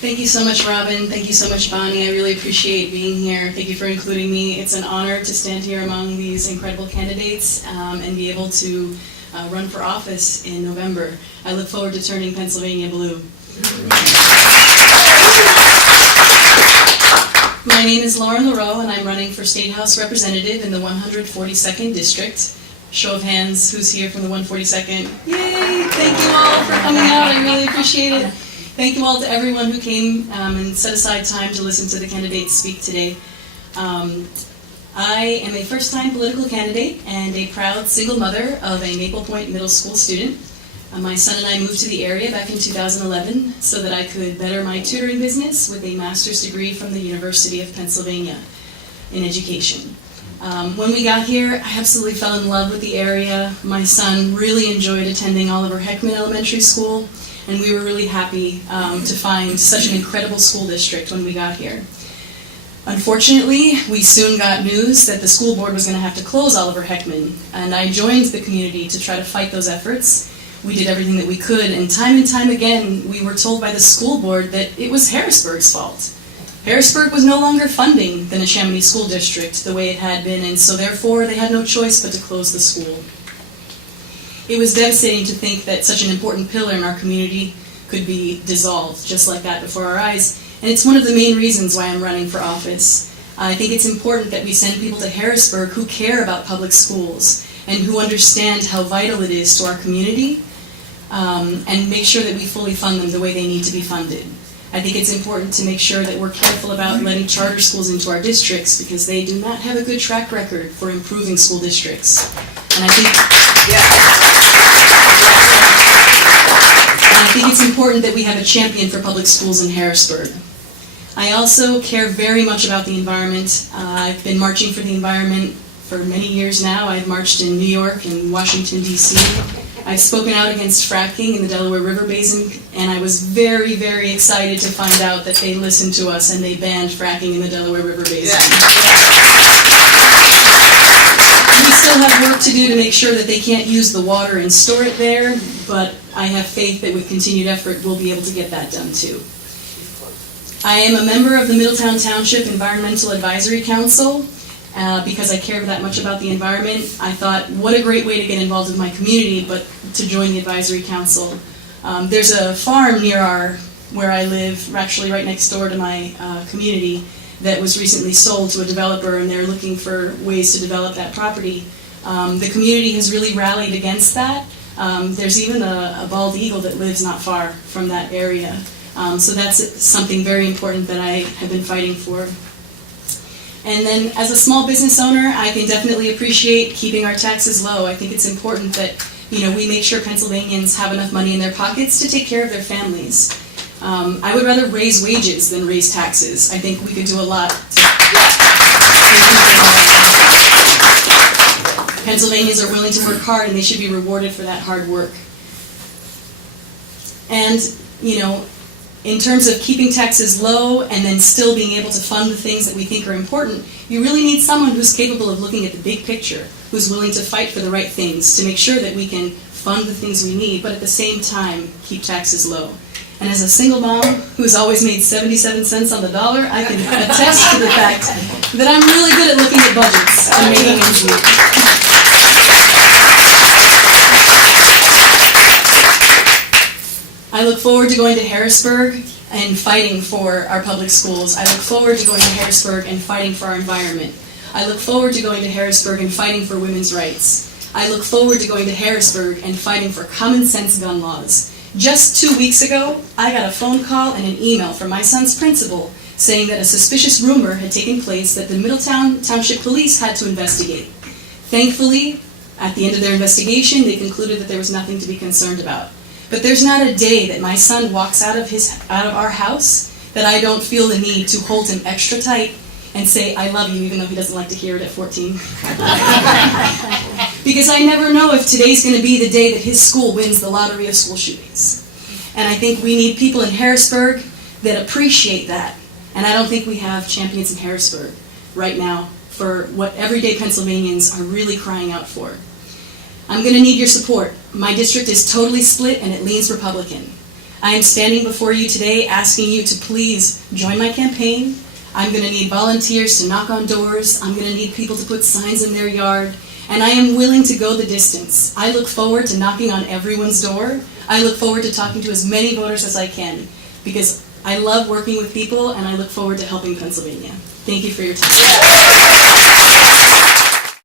Thank you so much, Robin. Thank you so much, Bonnie. I really appreciate being here. Thank you for including me. It's an honor to stand here among these incredible candidates and be able to run for office in November. I look forward to turning Pennsylvania blue. My name is Lareau, and I'm running for State House Representative in the 142nd District. Show of hands, who's here from the 142nd? Yay! Thank you all for coming out. I really appreciate it. Thank you all to everyone who came and set aside time to listen to the candidates speak today. I am a first-time political candidate and a proud single mother of a Maple Point Middle School student. My son and I moved to the area back in 2011 so that I could better my tutoring business with a master's degree from the University of Pennsylvania in education. When we got here, I absolutely fell in love with the area. My son really enjoyed attending Oliver Heckman Elementary School, and we were really happy to find such an incredible school district when we got here. Unfortunately, we soon got news that the school board was going to have to close Oliver Heckman, and I joined the community to try to fight those efforts. We did everything that we could, and time again, we were told by the school board that it was Harrisburg's fault. Harrisburg was no longer funding the Neshaminy School District the way it had been, and so therefore they had no choice but to close the school. It was devastating to think that such an important pillar in our community could be dissolved just like that before our eyes, and it's one of the main reasons why I'm running for office. I think it's important that we send people to Harrisburg who care about public schools and who understand how vital it is to our community, and make sure that we fully fund them the way they need to be funded. I think it's important to make sure that we're careful about letting charter schools into our districts because they do not have a good track record for improving school districts. And I think it's important that we have a champion for public schools in Harrisburg. I also care very much about the environment. I've been marching for the environment for many years now. I've marched in New York and Washington, D.C. I've spoken out against fracking in the Delaware River Basin, and I was very, very excited to find out that they listened to us and they banned fracking in the Delaware River Basin. We still have work to do to make sure that they can't use the water and store it there, but I have faith that with continued effort we'll be able to get that done too. I am a member of the Middletown Township Environmental Advisory Council. Because I care that much about the environment, I thought, what a great way to get involved with my community, but to join the advisory council. There's a farm near where I live, actually right next door to my community, that was recently sold to a developer, and they're looking for ways to develop that property. The community has really rallied against that. There's even a bald eagle that lives not far from that area. So that's something very important that I have been fighting for. And then as a small business owner, I can definitely appreciate keeping our taxes low. I think it's important that we make sure Pennsylvanians have enough money in their pockets to take care of their families. I would rather raise wages than raise taxes. I think we could do a lot to Pennsylvanians are willing to work hard, and they should be rewarded for that hard work. And, in terms of keeping taxes low and then still being able to fund the things that we think are important, you really need someone who's capable of looking at the big picture, who's willing to fight for the right things, to make sure that we can fund the things we need, but at the same time, keep taxes low. And as a single mom who's always made 77 cents on the dollar, I can attest to the fact that I'm really good at looking at budgets and making ends meet. I look forward to going to Harrisburg and fighting for our public schools. I look forward to going to Harrisburg and fighting for our environment. I look forward to going to Harrisburg and fighting for women's rights. I look forward to going to Harrisburg and fighting for common sense gun laws. Just 2 weeks ago, I got a phone call and an email from my son's principal saying that a suspicious rumor had taken place that the Middletown Township Police had to investigate. Thankfully, at the end of their investigation, they concluded that there was nothing to be concerned about. But there's not a day that my son walks out of our house that I don't feel the need to hold him extra tight and say, I love you, even though he doesn't like to hear it at 14. Because I never know if today's going to be the day that his school wins the lottery of school shootings. And I think we need people in Harrisburg that appreciate that. And I don't think we have champions in Harrisburg right now for what everyday Pennsylvanians are really crying out for. I'm going to need your support. My district is totally split and it leans Republican. I am standing before you today asking you to please join my campaign. I'm going to need volunteers to knock on doors. I'm going to need people to put signs in their yard. And I am willing to go the distance. I look forward to knocking on everyone's door. I look forward to talking to as many voters as I can, because I love working with people and I look forward to helping Pennsylvania. Thank you for your time.